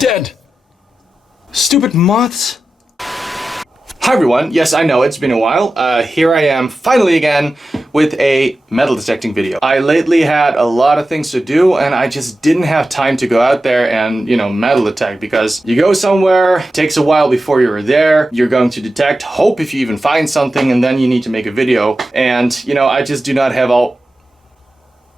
dead. Stupid moths. Hi everyone, yes I know it's been a while. Here I am finally again with a metal detecting video. I lately had a lot of things to do and I just didn't have time to go out there and, you know, metal detect, because you go somewhere, it takes a while before you're there, you're going to detect, hope if you even find something, and then you need to make a video. And, you know, I just do not have all...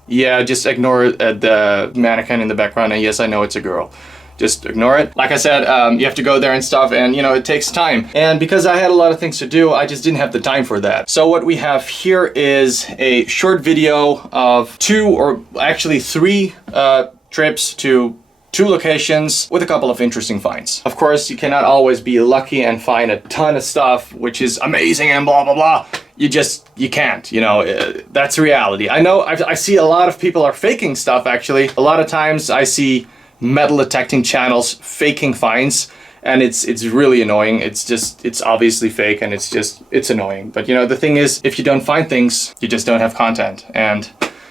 Yeah, just ignore the mannequin in the background, and yes I know it's a girl. Just ignore it. Like I said, you have to go there and stuff, and you know, it takes time. And because I had a lot of things to do, I just didn't have the time for that. So what we have here is a short video of 2 or actually 3 trips to 2 locations with a couple of interesting finds. Of course, you cannot always be lucky and find a ton of stuff, which is amazing and blah, blah, blah. You can't, you know, that's reality. I know I see a lot of people are faking stuff, actually. A lot of times I see metal detecting channels faking finds, and it's really annoying. It's obviously fake, and it's annoying. But you know, the thing is, if you don't find things, you just don't have content. And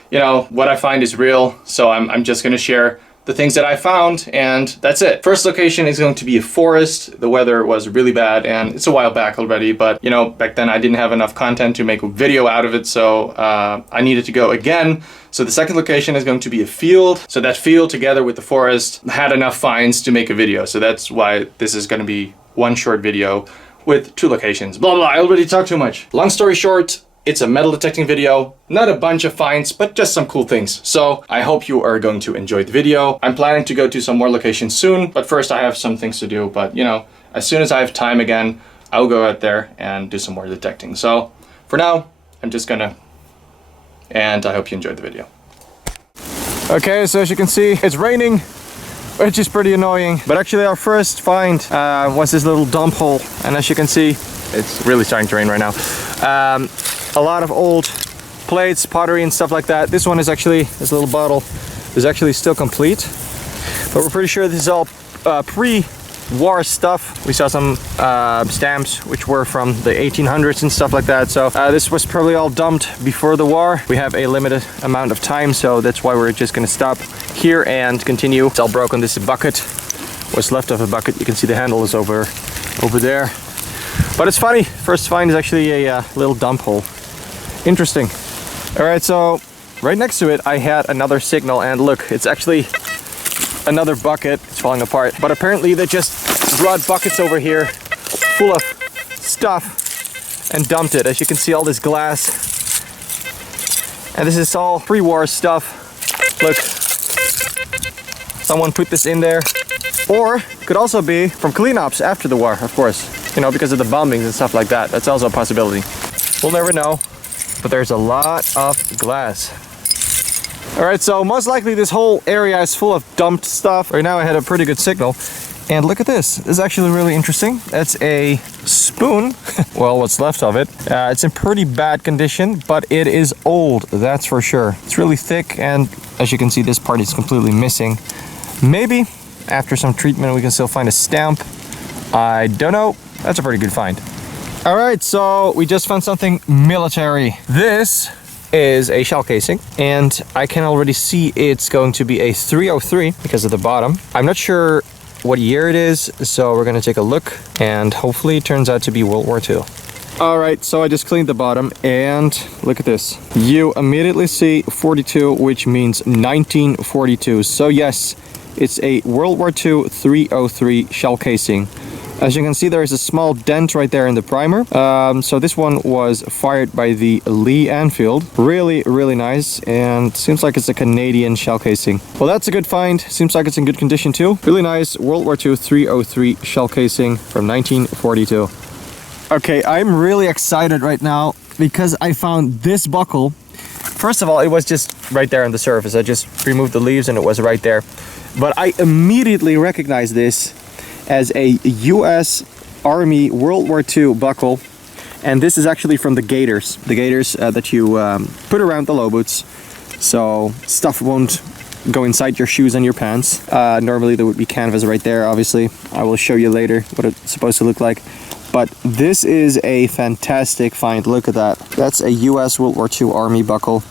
you know, what I find is real, so I'm just gonna share the things that I found, and that's it. First location is going to be a forest. The weather was really bad, and it's a while back already, but you know, back then I didn't have enough content to make a video out of it, so I needed to go again. So the second location is going to be a field. So that field together with the forest had enough finds to make a video. So that's why this is going to be one short video with 2 locations. Blah, blah, I already talked too much. Long story short, it's a metal detecting video, not a bunch of finds, but just some cool things. So I hope you are going to enjoy the video. I'm planning to go to some more locations soon, but first I have some things to do. But you know, as soon as I have time again, I'll go out there and do some more detecting. So for now, I'm just gonna, and I hope you enjoyed the video. Okay, so as you can see, it's raining, which is pretty annoying. But actually our first find was this little dump hole. And as you can see, it's really starting to rain right now. A lot of old plates, pottery and stuff like that. This one is actually, this little bottle is actually still complete. But we're pretty sure this is all pre-war stuff. We saw some stamps which were from the 1800s and stuff like that. So this was probably all dumped before the war. We have a limited amount of time, so that's why we're just gonna stop here and continue. It's all broken. This bucket, what's left of a bucket. You can see the handle is over there. But it's funny, first find is actually a little dump hole. Interesting. All right, so right next to it, I had another signal, and look, it's actually another bucket. It's falling apart. But apparently they just brought buckets over here full of stuff and dumped it. As you can see, all this glass. And this is all pre-war stuff. Look, someone put this in there. Or could also be from cleanups after the war, of course. You know, because of the bombings and stuff like that. That's also a possibility. We'll never know. But there's a lot of glass. Alright, so most likely this whole area is full of dumped stuff. Right now I had a pretty good signal. And look at this. This is actually really interesting. That's a spoon. Well, what's left of it. It's in pretty bad condition, but it is old, that's for sure. It's really thick, and as you can see, this part is completely missing. Maybe after some treatment we can still find a stamp. I don't know. That's a pretty good find. All right, so we just found something military. This is a shell casing, and I can already see it's going to be a 303 because of the bottom. I'm not sure what year it is, so we're gonna take a look, and hopefully it turns out to be World War II. All right, so I just cleaned the bottom, and look at this. You immediately see 42, which means 1942. So yes, it's a World War II 303 shell casing. As you can see, there is a small dent right there in the primer. So this one was fired by the Lee Enfield. Really, really nice, and seems like it's a Canadian shell casing. Well, that's a good find. Seems like it's in good condition too. Really nice World War II 303 shell casing from 1942. Okay, I'm really excited right now because I found this buckle. First of all, it was just right there on the surface. I just removed the leaves and it was right there. But I immediately recognized this as a US Army World War II buckle, and this is actually from the gaiters that you put around the low boots so stuff won't go inside your shoes and your pants. Normally there would be canvas right there, obviously. I will show you later what it's supposed to look like, but this is a fantastic find. Look at that. That's a US World War II Army buckle.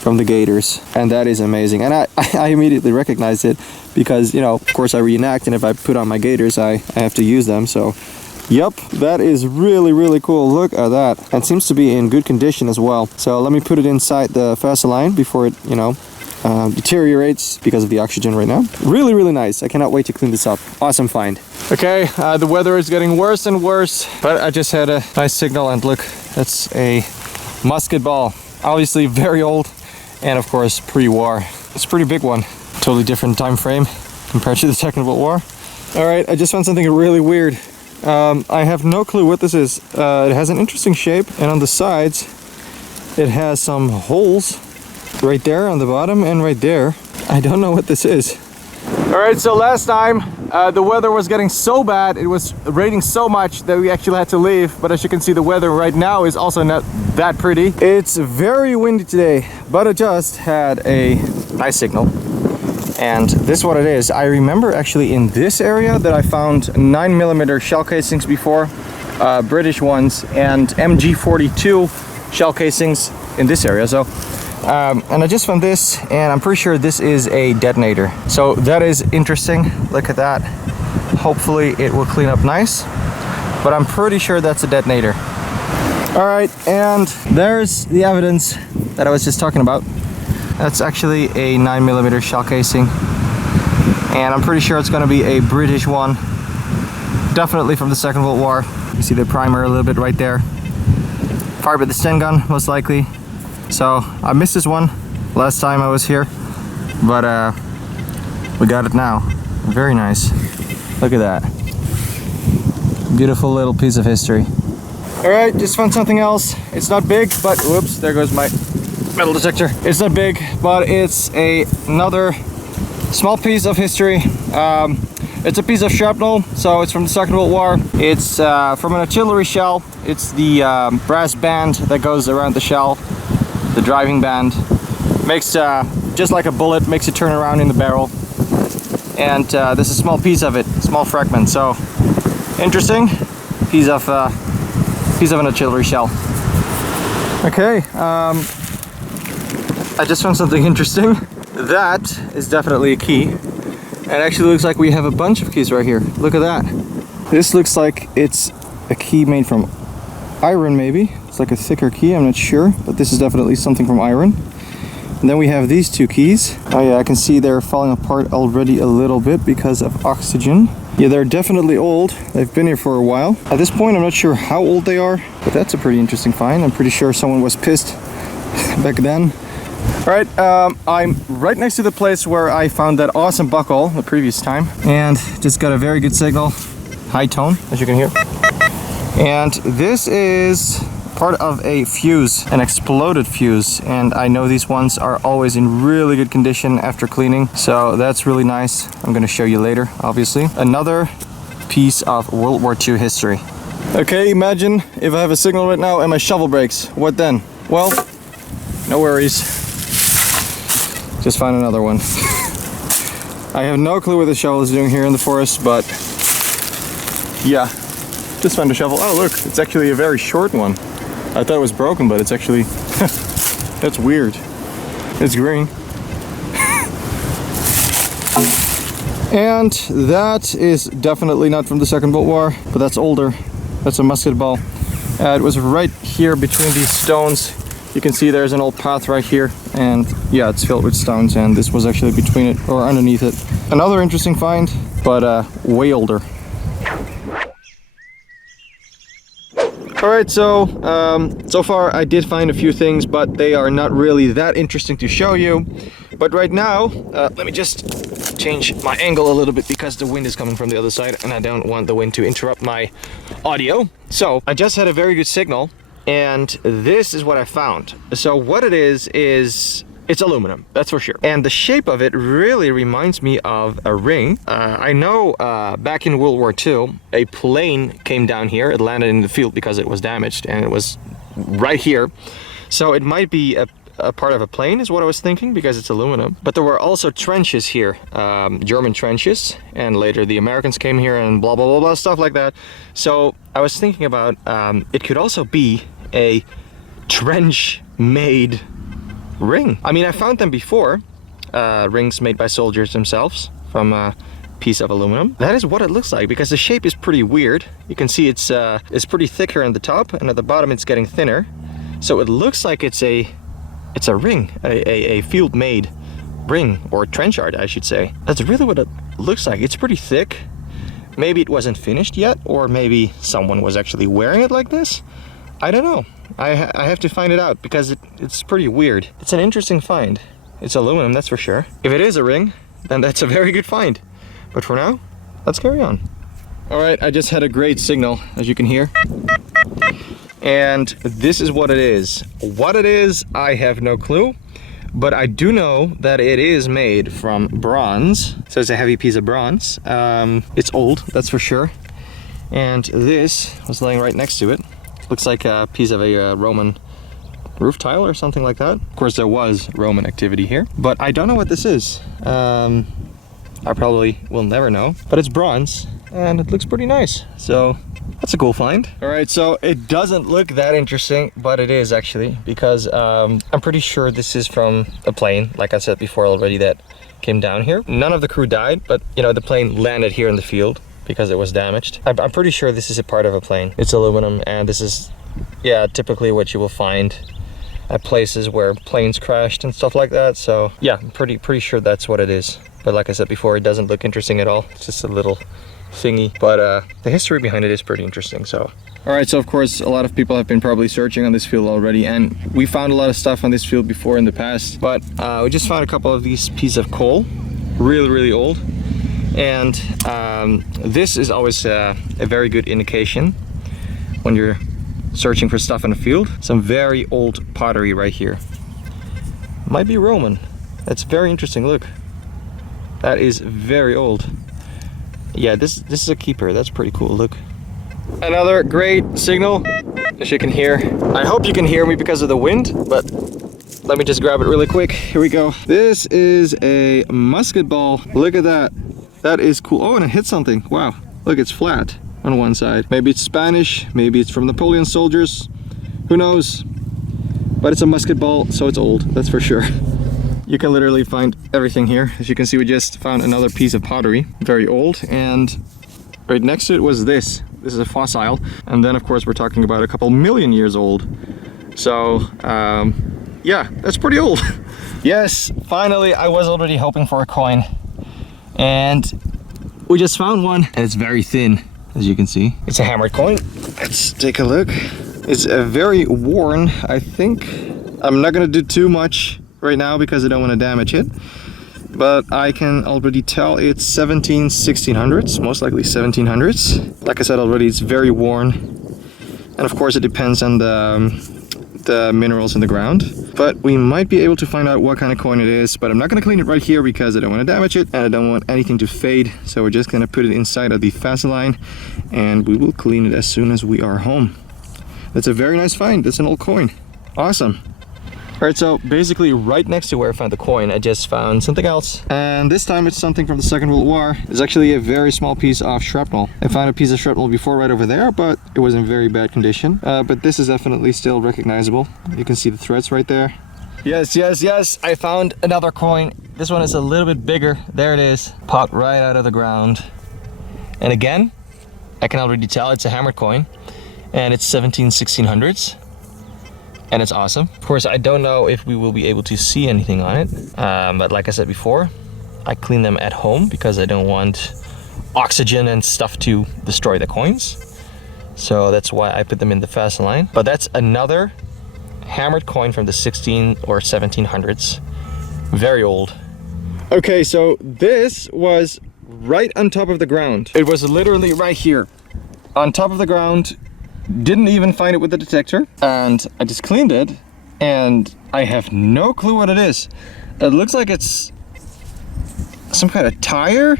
from the gators, and that is amazing. And I immediately recognized it because, you know, of course I reenact, and if I put on my gators, I have to use them. So yep, that is really cool. Look at that. And seems to be in good condition as well. So let me put it inside the Vaseline before it, you know, deteriorates because of the oxygen right now. Really nice. I cannot wait to clean this up. Awesome find. Okay, the weather is getting worse and worse, but I just had a nice signal, and look, that's a musket ball. Obviously very old, and of course pre-war. It's a pretty big one. Totally different time frame compared to the Second World War. All right, I just found something really weird. I have no clue what this is. It has an interesting shape, and on the sides it has some holes right there on the bottom and right there. I don't know what this is. All right, so last time the weather was getting so bad, it was raining so much that we actually had to leave. But as you can see, the weather right now is also not that pretty. It's very windy today, but I just had a nice signal. And this is what it is. I remember actually in this area that I found 9mm shell casings before, British ones, and MG42 shell casings in this area. So, and I just found this, and I'm pretty sure this is a detonator. So that is interesting. Look at that. Hopefully it will clean up nice, but I'm pretty sure that's a detonator. All right, and there's the evidence that I was just talking about. That's actually a 9mm shell casing, and I'm pretty sure it's going to be a British one, definitely from the Second World War. You see the primer a little bit right there. Fired with the Sten gun, most likely. So I missed this one last time I was here, but we got it now. Very nice. Look at that. Beautiful little piece of history. All right, just found something else. It's not big, but whoops, there goes my metal detector. It's not big, but it's another small piece of history. It's a piece of shrapnel, so it's from the Second World War. It's from an artillery shell. It's the brass band that goes around the shell, the driving band. Makes just like a bullet, makes it turn around in the barrel. And this is a small piece of it, small fragment. So interesting piece of an artillery shell. Okay. I just found something interesting. That is definitely a key. It actually looks like we have a bunch of keys right here. Look at that. This looks like it's a key made from iron, maybe. It's like a thicker key, I'm not sure, but this is definitely something from iron. And then we have these two keys. Oh yeah, I can see they're falling apart already a little bit because of oxygen. Yeah, they're definitely old. They've been here for a while. At this point, I'm not sure how old they are, but that's a pretty interesting find. I'm pretty sure someone was pissed back then. Alright, I'm right next to the place where I found that awesome buckle the previous time, and just got a very good signal, high tone, as you can hear. And this is part of a fuse, an exploded fuse, and I know these ones are always in really good condition after cleaning, so that's really nice. I'm going to show you later, obviously. Another piece of World War II history. Okay, imagine if I have a signal right now and my shovel breaks. What then? Well, no worries. Just found another one. I have no clue what the shovel is doing here in the forest, but yeah, just found a shovel. Oh look, it's actually a very short one. I thought it was broken, but it's actually, that's weird. It's green. And that is definitely not from the Second World War, but that's older. That's a musket ball. It was right here between these stones. You can see there's an old path right here, and yeah, it's filled with stones, and this was actually between it or underneath it. Another interesting find, but way older. Alright, so so far I did find a few things, but they are not really that interesting to show you. But right now, let me just change my angle a little bit because the wind is coming from the other side and I don't want the wind to interrupt my audio. So I just had a very good signal, and this is what I found. So what it is it's aluminum, that's for sure. And the shape of it really reminds me of a ring. I know back in World War II, a plane came down here. It landed in the field because it was damaged, and it was right here. So it might be a part of a plane is what I was thinking, because it's aluminum. But there were also trenches here, German trenches, and later the Americans came here and blah, blah, blah, blah, stuff like that. So I was thinking about it could also be a trench-made ring. I mean, I found them before, rings made by soldiers themselves from a piece of aluminum. That is what it looks like, because the shape is pretty weird. You can see it's pretty thick here on the top, and at the bottom it's getting thinner. So it looks like it's a ring, a field-made ring, or trenchard, I should say. That's really what it looks like. It's pretty thick. Maybe it wasn't finished yet, or maybe someone was actually wearing it like this. I don't know. I have to find it out, because it's pretty weird. It's an interesting find. It's aluminum, that's for sure. If it is a ring, then that's a very good find. But for now, let's carry on. All right, I just had a great signal, as you can hear. And this is what it is. What it is, I have no clue. But I do know that it is made from bronze. So it's a heavy piece of bronze. It's old, that's for sure. And this was laying right next to it. Looks like a piece of a Roman roof tile or something like that. Of course, there was Roman activity here, but I don't know what this is. I probably will never know, but it's bronze and it looks pretty nice. So that's a cool find. All right, so it doesn't look that interesting, but it is actually, because I'm pretty sure this is from a plane, like I said before already, that came down here. None of the crew died, but you know, the plane landed here in the field because it was damaged. I'm pretty sure this is a part of a plane. It's aluminum, and this is, yeah, typically what you will find at places where planes crashed and stuff like that. So yeah, I'm pretty sure that's what it is. But like I said before, it doesn't look interesting at all. It's just a little thingy, but the history behind it is pretty interesting. So all right, so of course a lot of people have been probably searching on this field already, and we found a lot of stuff on this field before in the past, but we just found a couple of these pieces of coal, really old. And this is always a very good indication when you're searching for stuff in the field. Some very old pottery right here. Might be Roman. That's very interesting. Look, that is very old. Yeah, this is a keeper. That's pretty cool. Look, another great signal, as you can hear. I hope you can hear me because of the wind, but let me just grab it really quick. Here we go. This is a musket ball. Look at that. That is cool. Oh, and it hit something. Wow. Look, it's flat on one side. Maybe it's Spanish, maybe it's from Napoleon soldiers. Who knows? But it's a musket ball, so it's old, that's for sure. You can literally find everything here. As you can see, we just found another piece of pottery, very old, and right next to it was this. This is a fossil. And then of course we're talking about a couple million years old. So yeah, that's pretty old. Yes, finally, I was already hoping for a coin. And we just found one, and it's very thin, as you can see. It's a hammered coin. Let's take a look. It's a very worn, I think. I'm not gonna do too much right now because I don't want to damage it, but I can already tell it's 1600s, most likely 1700s. Like I said already, it's very worn, and of course it depends on the minerals in the ground, but we might be able to find out what kind of coin it is. But I'm not going to clean it right here because I don't want to damage it and I don't want anything to fade, so we're just going to put it inside of the Vaseline and we will clean it as soon as we are home. That's a very nice find. That's an old coin. Awesome. Alright, so basically right next to where I found the coin, I just found something else. And this time it's something from the Second World War. It's actually a very small piece of shrapnel. I found a piece of shrapnel before right over there, but it was in very bad condition. But this is definitely still recognizable. You can see the threads right there. Yes, I found another coin. This one is a little bit bigger. There it is, popped right out of the ground. And again, I can already tell it's a hammered coin, and it's 1600s. And it's awesome. Of course, I don't know if we will be able to see anything on it. But like I said before, I clean them at home because I don't want oxygen and stuff to destroy the coins. So that's why I put them in the Vaseline. But that's another hammered coin from the 16 or 1700s. Very old. Okay, so this was right on top of the ground. It was literally right here on top of the ground. Didn't even find it with the detector, and I just cleaned it, and I have no clue what it is. It looks like it's some kind of tire,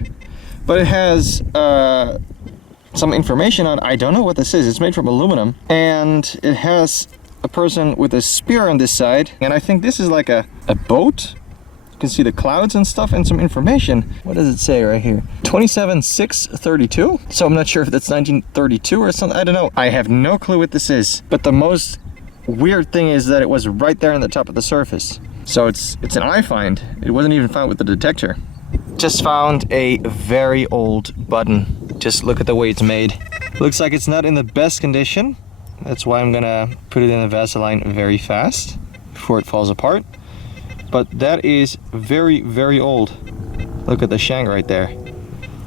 but it has some information on it. I don't know what this is. It's made from aluminum, and it has a person with a spear on this side, and I think this is like a boat. You can see the clouds and stuff and some information. What does it say right here? 27/6/32. So I'm not sure if that's 1932 or something. I don't know. I have no clue what this is. But the most weird thing is that it was right there on the top of the surface. So it's an eye find. It wasn't even found with the detector. Just found a very old button. Just look at the way it's made. Looks like it's not in the best condition. That's why I'm gonna put it in the Vaseline very fast before it falls apart. But that is very, very old. Look at the shank right there.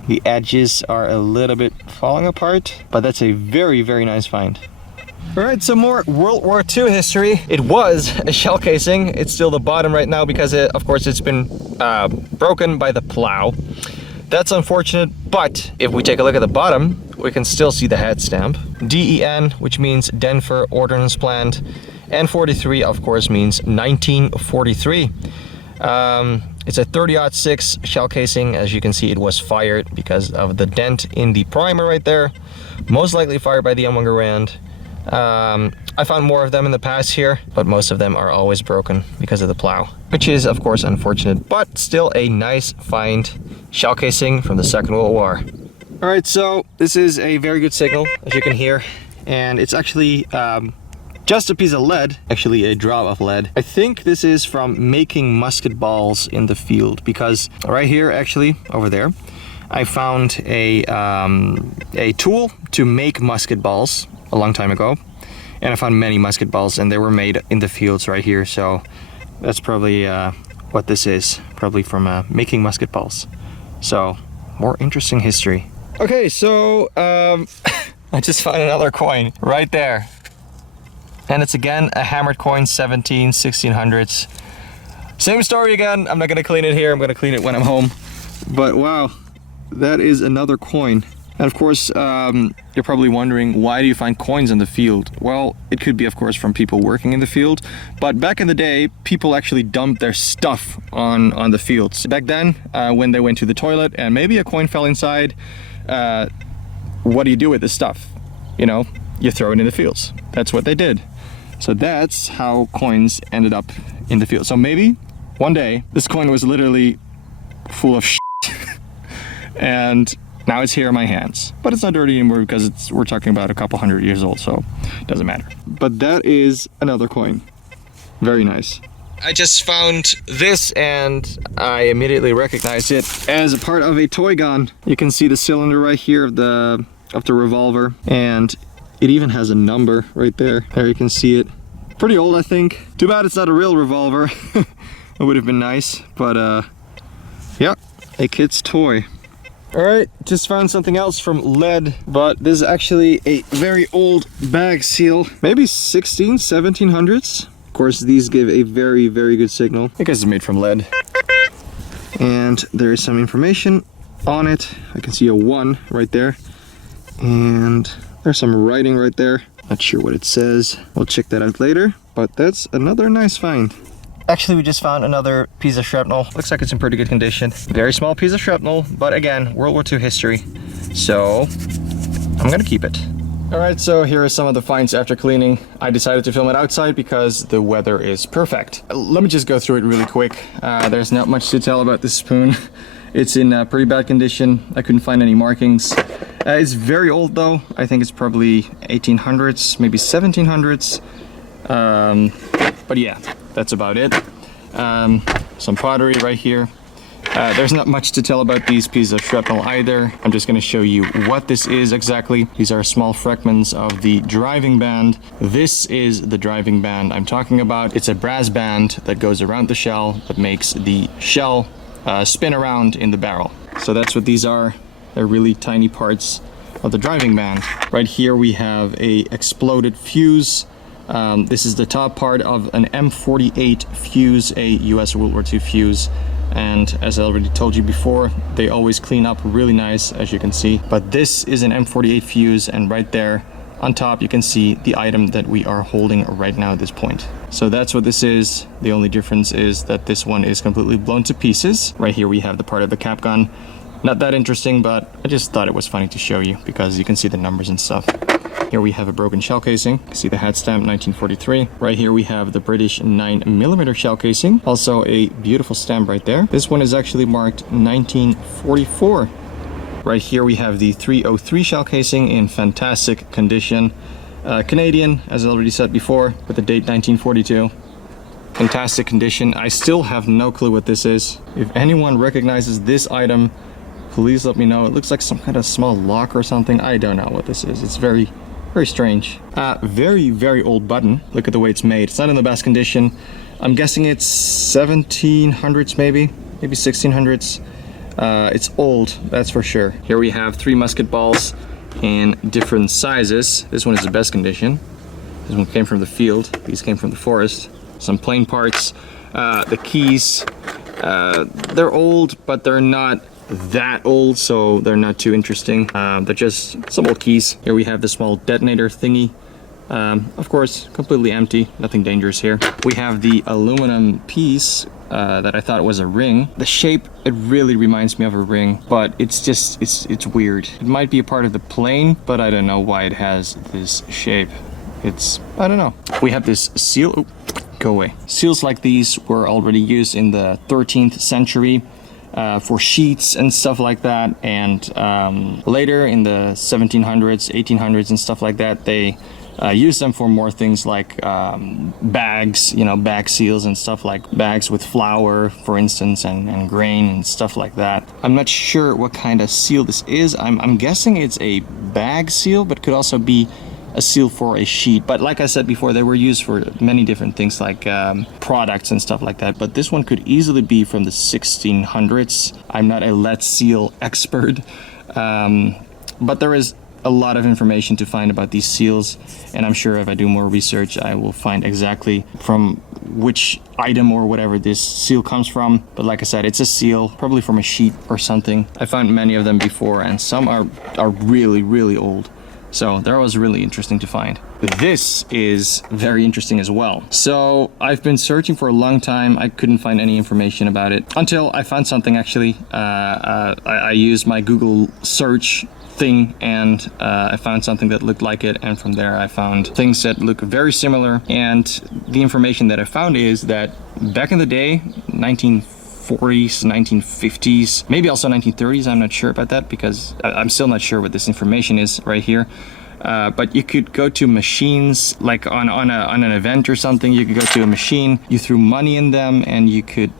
The edges are a little bit falling apart, but that's a very, very nice find. All right, some more World War II history. It was a shell casing. It's still the bottom right now because, of course, it's been broken by the plow. That's unfortunate, but if we take a look at the bottom, we can still see the head stamp. DEN, which means Denver Ordnance Plant, and 43, of course, means 1943. It's a 30-06 shell casing. As you can see, it was fired because of the dent in the primer right there. Most likely fired by the M1 Garand. I found more of them in the past here, but most of them are always broken because of the plow, which is of course unfortunate, but still a nice find shell casing from the Second World War. All right, so this is a very good signal, as you can hear, and it's actually just a piece of lead, actually a drop of lead. I think this is from making musket balls in the field, because right here, actually over there, I found a tool to make musket balls a long time ago, and I found many musket balls, and they were made in the fields right here. So that's probably what this is, probably from making musket balls. So more interesting history. Okay, so I just found another coin right there, and it's again a hammered coin, 1600s. Same story again. I'm not gonna clean it here, I'm gonna clean it when I'm home. But wow, that is another coin. And of course, you're probably wondering, why do you find coins in the field? Well, it could be, of course, from people working in the field. But back in the day, people actually dumped their stuff on the fields. Back then, when they went to the toilet and maybe a coin fell inside, what do you do with this stuff? You know, you throw it in the fields. That's what they did. So that's how coins ended up in the field. So maybe one day, this coin was literally full of shit. And now it's here in my hands, but it's not dirty anymore because we're talking about a couple 100 years old, so it doesn't matter. But that is another coin. Very nice. I just found this and I immediately recognized it as a part of a toy gun. You can see the cylinder right here of the revolver, and it even has a number right there. There you can see it. Pretty old, I think. Too bad it's not a real revolver. It would have been nice, but yeah, a kid's toy. All right, just found something else from lead, but this is actually a very old bag seal, maybe 1700s. Of course, these give a very, very good signal. I guess it's made from lead. And there is some information on it. I can see a 1 right there. And there's some writing right there. Not sure what it says. We'll check that out later, but that's another nice find. Actually, we just found another piece of shrapnel. Looks like it's in pretty good condition. Very small piece of shrapnel, but again, World War II history. So I'm gonna keep it. All right, so here are some of the finds after cleaning. I decided to film it outside because the weather is perfect. Let me just go through it really quick. There's not much to tell about this spoon. It's in pretty bad condition. I couldn't find any markings. It's very old though. I think it's probably 1800s, maybe 1700s. But yeah, that's about it. Some pottery right here. There's not much to tell about these pieces of shrapnel either. I'm just going to show you what this is exactly. These are small fragments of the driving band. This is the driving band I'm talking about. It's a brass band that goes around the shell that makes the shell spin around in the barrel. So that's what these are. They're really tiny parts of the driving band. Right here we have a exploded fuse. This is the top part of an M48 fuse, a US World War II fuse. And as I already told you before, they always clean up really nice, as you can see. But this is an M48 fuse, and right there on top you can see the item that we are holding right now at this point. So that's what this is. The only difference is that this one is completely blown to pieces. Right here we have the part of the cap gun. Not that interesting, but I just thought it was funny to show you because you can see the numbers and stuff. Here we have a broken shell casing. You can see the head stamp 1943. Right here we have the British 9mm shell casing. Also a beautiful stamp right there. This one is actually marked 1944. Right here we have the 303 shell casing in fantastic condition. Canadian, as I already said before, with the date 1942. Fantastic condition. I still have no clue what this is. If anyone recognizes this item, please let me know. It looks like some kind of small lock or something. I don't know what this is. It's very, very strange. Very, very old button. Look at the way it's made. It's not in the best condition. I'm guessing it's 1700s maybe 1600s. It's old, that's for sure. Here we have 3 musket balls in different sizes. This one is the best condition. This one came from the field. These came from the forest. Some plain parts. The keys, they're old, but they're not that old, so they're not too interesting. They're just some old keys. Here we have the small detonator thingy. Of course, completely empty, nothing dangerous here. We have the aluminum piece that I thought was a ring. The shape, it really reminds me of a ring, but it's just, it's weird. It might be a part of the plane, but I don't know why it has this shape. I don't know. We have this seal. Oh, go away. Seals like these were already used in the 13th century. For sheets and stuff like that, and later in the 1700s, 1800s and stuff like that, they used them for more things like bags, bag seals and stuff, like bags with flour, for instance, and grain and stuff like that. I'm not sure what kind of seal this is. I'm guessing it's a bag seal, but could also be a seal for a sheet. But like I said before, they were used for many different things, like products and stuff like that. But this one could easily be from the 1600s. I'm not a lead seal expert, but there is a lot of information to find about these seals, and I'm sure if I do more research I will find exactly from which item or whatever this seal comes from. But like I said, it's a seal, probably from a sheet or something. I found many of them before, and some are really, really old. So that was really interesting to find. This is very interesting as well. So I've been searching for a long time. I couldn't find any information about it until I found something actually. I used my Google search thing, and I found something that looked like it, and from there I found things that look very similar. And the information that I found is that back in the day, 1940s, 1950s, maybe also 1930s. I'm not sure about that because I'm still not sure what this information is right here. But you could go to machines, like on an event or something. You could go to a machine, you threw money in them, and you could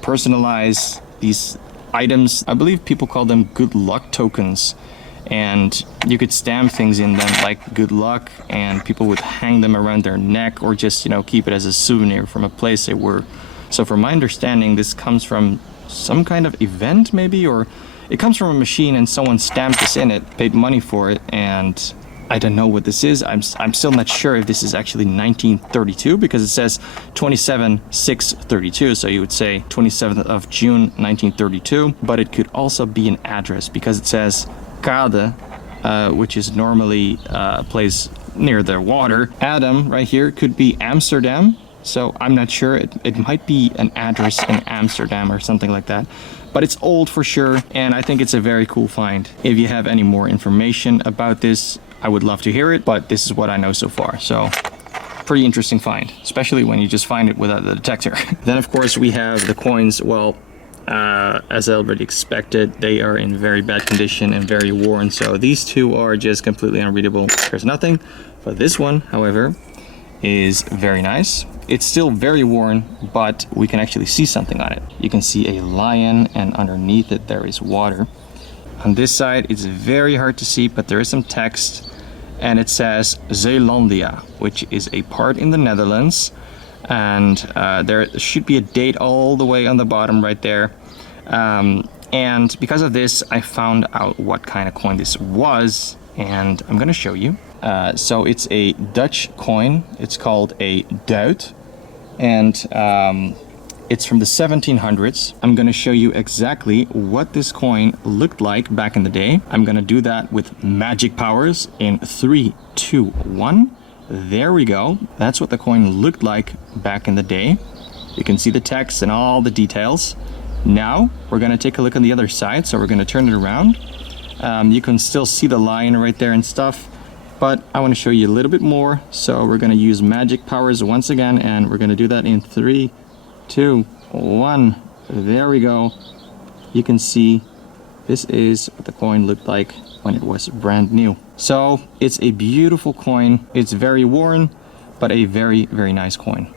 personalize these items. I believe people call them good luck tokens. And you could stamp things in them like good luck, and people would hang them around their neck, or just, keep it as a souvenir from a place they were. So from my understanding, this comes from some kind of event maybe, or it comes from a machine and someone stamped this in it, paid money for it, and I don't know what this is. I'm still not sure if this is actually 1932, because it says 27/6/32, so you would say 27th of June 1932, but it could also be an address because it says Kade, which is normally a place near the water. Adam right here could be Amsterdam. So I'm not sure, it might be an address in Amsterdam or something like that. But it's old for sure, and I think it's a very cool find. If you have any more information about this, I would love to hear it, but this is what I know so far. So pretty interesting find, especially when you just find it without the detector. Then of course we have the coins. Well, as I already expected, they are in very bad condition and very worn. So these two are just completely unreadable. There's nothing. But this one, however, is very nice. It's still very worn, but we can actually see something on it. You can see a lion, and underneath it there is water. On this side it's very hard to see, but there is some text, and it says Zeelandia, which is a part in the Netherlands. And there should be a date all the way on the bottom right there. And because of this, I found out what kind of coin this was, and I'm gonna show you. So it's a Dutch coin. It's called a duit, and it's from the 1700s. I'm gonna show you exactly what this coin looked like back in the day. I'm gonna do that with magic powers in 3, 2, 1. There we go. That's what the coin looked like back in the day. You can see the text and all the details. Now we're gonna take a look on the other side. So we're gonna turn it around. You can still see the lion right there and stuff, but I want to show you a little bit more. So we're gonna use magic powers once again, and we're gonna do that in 3, 2, 1. There we go. You can see this is what the coin looked like when it was brand new. So it's a beautiful coin. It's very worn, but a very, very nice coin.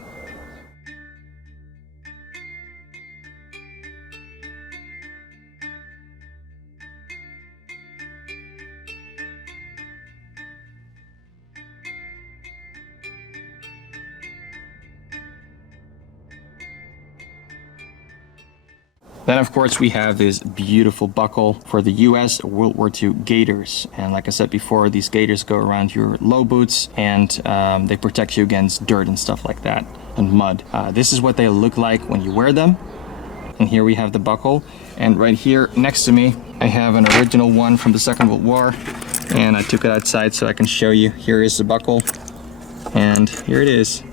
Then of course we have this beautiful buckle for the US World War II gaiters. And like I said before, these gaiters go around your low boots and they protect you against dirt and stuff like that and mud. This is what they look like when you wear them. And here we have the buckle. And right here next to me, I have an original one from the Second World War. And I took it outside so I can show you. Here is the buckle. And here it is.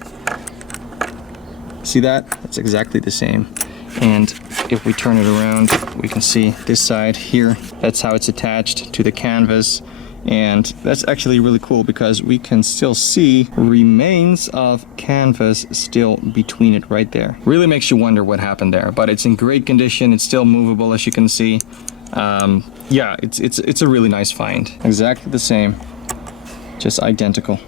See that? It's exactly the same. And if we turn it around, we can see this side here. That's how it's attached to the canvas. And that's actually really cool because we can still see remains of canvas still between it right there. Really makes you wonder what happened there, but it's in great condition. It's still movable, as you can see. Yeah, it's a really nice find. Exactly the same, just identical.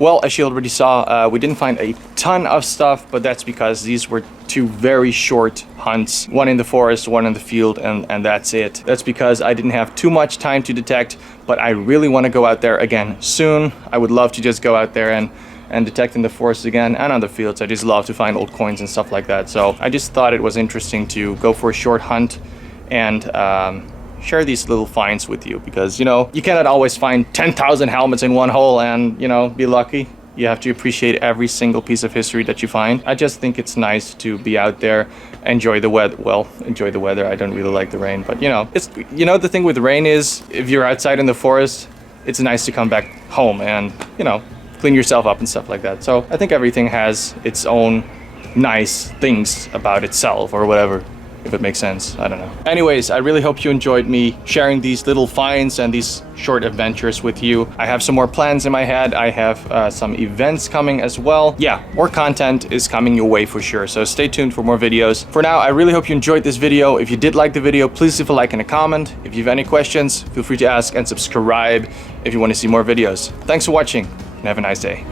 Well, as you already saw, we didn't find a ton of stuff, but that's because these were two very short hunts. One in the forest, one in the field, and that's it. That's because I didn't have too much time to detect, but I really want to go out there again soon. I would love to just go out there and detect in the forest again and on the fields. I just love to find old coins and stuff like that. So I just thought it was interesting to go for a short hunt and share these little finds with you, because you know, you cannot always find 10,000 helmets in one hole and, you know, be lucky. You have to appreciate every single piece of history that you find. I just think it's nice to be out there, enjoy the weather. Well, enjoy the weather. I don't really like the rain, but you know, it's, you know, the thing with rain is if you're outside in the forest, it's nice to come back home and, you know, clean yourself up and stuff like that. So I think everything has its own nice things about itself, or whatever, if it makes sense. I don't know. Anyways, I really hope you enjoyed me sharing these little finds and these short adventures with you. I have some more plans in my head. I have some events coming as well. Yeah, more content is coming your way for sure, so stay tuned for more videos. For now, I really hope you enjoyed this video. If you did like the video, please leave a like and a comment. If you have any questions, feel free to ask, and subscribe if you want to see more videos. Thanks for watching and have a nice day.